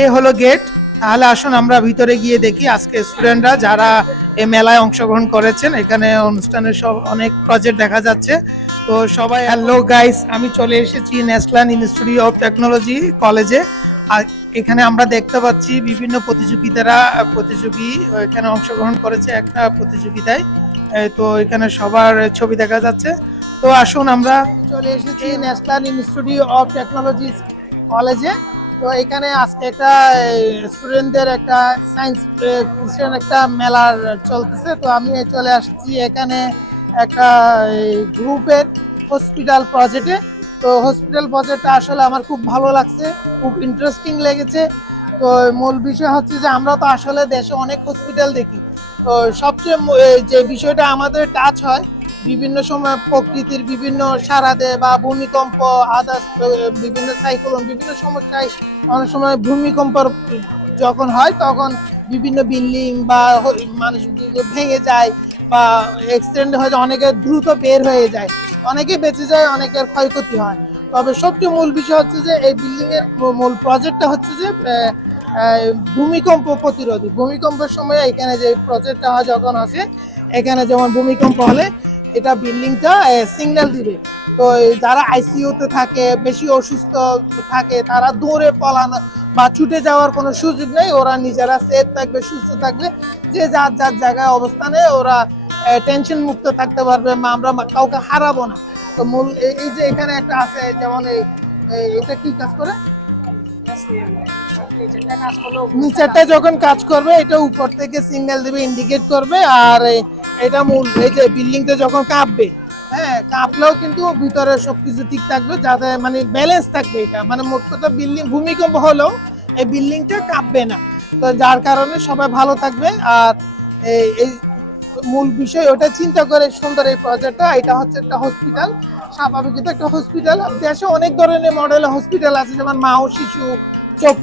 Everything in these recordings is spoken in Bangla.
এই হলো গেট। তাহলে আসুন আমরা ভিতরে গিয়ে দেখি আজকে স্টুডেন্টরা যারা এই মেলায় অংশগ্রহণ করেছেন। এখানে অনুষ্ঠানের সব অনেক প্রজেক্ট দেখা যাচ্ছে। তো সবাই হ্যালো গাইস, আমি চলে এসেছি ন্যাশনাল ইনস্টিটিউট অফ টেকনোলজি কলেজে। আর এখানে আমরা দেখতে পাচ্ছি বিভিন্ন প্রতিযোগী এখানে অংশগ্রহণ করেছে একটা প্রতিযোগিতায়। তো এখানে সবার ছবি দেখা যাচ্ছে। তো আসুন আমরা চলে এসেছি ন্যাশনাল ইনস্টিটিউট অফ টেকনোলজি কলেজে। তো এখানে আজকে একটা স্টুডেন্টদের একটা সায়েন্স ফিকশন একটা মেলার চলতেছে। তো আমি চলে আসছি এখানে একটা গ্রুপের হসপিটাল প্রজেক্টে। তো হসপিটাল প্রজেক্টটা আসলে আমার খুব ভালো লাগছে, খুব ইন্টারেস্টিং লেগেছে। তো মূল বিষয় হচ্ছে যে আমরা তো আসলে দেশে অনেক হসপিটাল দেখি। তো সবচেয়ে যে বিষয়টা আমাদের টাচ হয় বিভিন্ন সময় প্রকৃতির বিভিন্ন সারাদে বা ভূমিকম্প, আদার্স বিভিন্ন সাইক্লোন, বিভিন্ন সমস্যায় অনেক সময় ভূমিকম্প যখন হয় তখন বিভিন্ন বিল্ডিং বা মানুষ ভেঙে যায় বা অ্যাক্সিডেন্ট হয়ে যায়, অনেকে দ্রুত বের হয়ে যায়, অনেকে বেঁচে যায়, অনেকের ক্ষয়ক্ষতি হয়। তবে সবচেয়ে মূল বিষয় হচ্ছে যে এই বিল্ডিং এর মূল প্রজেক্টটা হচ্ছে যে ভূমিকম্প প্রতিরোধী। ভূমিকম্পের সময় এখানে যে প্রজেক্টটা হয় যখন আসে, এখানে যেমন ভূমিকম্প হলে এটা বিল্ডিংটা সিগন্যাল দিবে। তো যারা আইসিইউতে থাকে, বেশি অসুস্থ থাকে, তারা দৌড়ে পলানো বা ছুটে যাওয়ার কোনো সুযোগ নেই। ওরা নিজেরা সেফ থাকবে, সুস্থ থাকবে, যে যার যার জায়গায় অবস্থানে ওরা টেনশন মুক্ত থাকতে পারবে। আমরা কাউকে হারাবো না। তো মূল এই যে এখানে একটা আছে, যেমন এটা কি কাজ করে, নিচেরটা যখন কাজ করবে এটা উপর থেকে সিগন্যাল দিবে, ইন্ডিকেট করবে। আর এটা মূল এই যে বিল্ডিংটা যখন কাঁপবে, হ্যাঁ কাঁপলেও কিন্তু ভিতরে সবকিছু ঠিক থাকবে, যাতে মানে ব্যালেন্স থাকবে। এটা মানে মোট কথা বিল্ডিং ভূমিকম্প হলেও এই বিল্ডিংটা কাঁপবে না। তো যার কারণে সবাই ভালো থাকবে। আর এই মূল বিষয় ওটা চিন্তা করে সুন্দর এই প্রজেক্টটা। এটা হচ্ছে একটা হসপিটাল, স্বাভাবিকত একটা হসপিটাল। দেশে অনেক ধরনের মডেলের হসপিটাল আছে, যেমন মা ও শিশু, চোখ,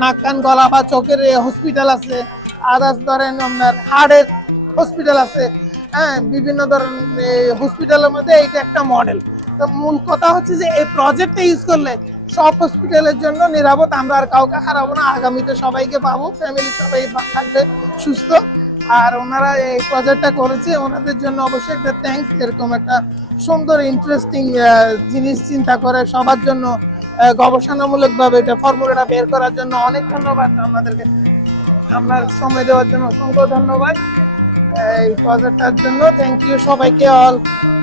নাক কান গলা বা চোখের হসপিটাল আছে। আদার্স ধরেন আপনার হার্টের হসপিটাল আছে। হ্যাঁ, বিভিন্ন ধরনের হসপিটালের মধ্যে এইটা একটা মডেল। তো মূল কথা হচ্ছে যে এই প্রজেক্টটা ইউজ করলে সব হসপিটালের জন্য নিরাপদ, আমরা আর কাউকে হারাবো না, আগামীতে সবাইকে পাবো, ফ্যামিলি সবাই থাকবে সুস্থ। আর ওনারা এই প্রজেক্টটা করেছে, ওনাদের জন্য অবশ্যই একটা থ্যাঙ্কস। এরকম একটা সুন্দর ইন্টারেস্টিং জিনিস চিন্তা করে সবার জন্য গবেষণামূলকভাবে এটা ফর্মুলাটা বের করার জন্য অনেক ধন্যবাদ আমাদেরকে। আপনার সময় দেওয়ার জন্য অসংখ্য ধন্যবাদ এই প্রজেক্টটার জন্য। থ্যাংক ইউ সবাইকে। অল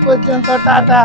পর্যন্ত টাটা।